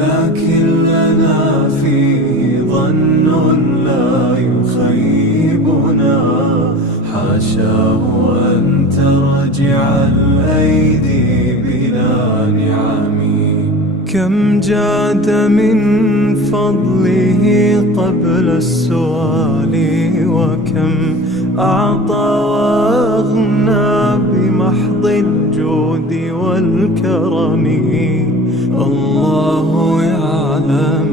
لكن لنا فيه ظن لا يخيبنا، حاشاه أن ترجع الأيدي بلا نعم. كم جاد من فضله قبل السؤال، وكم أعطى وأغنى بمحض الجود والكرم. الله يعلم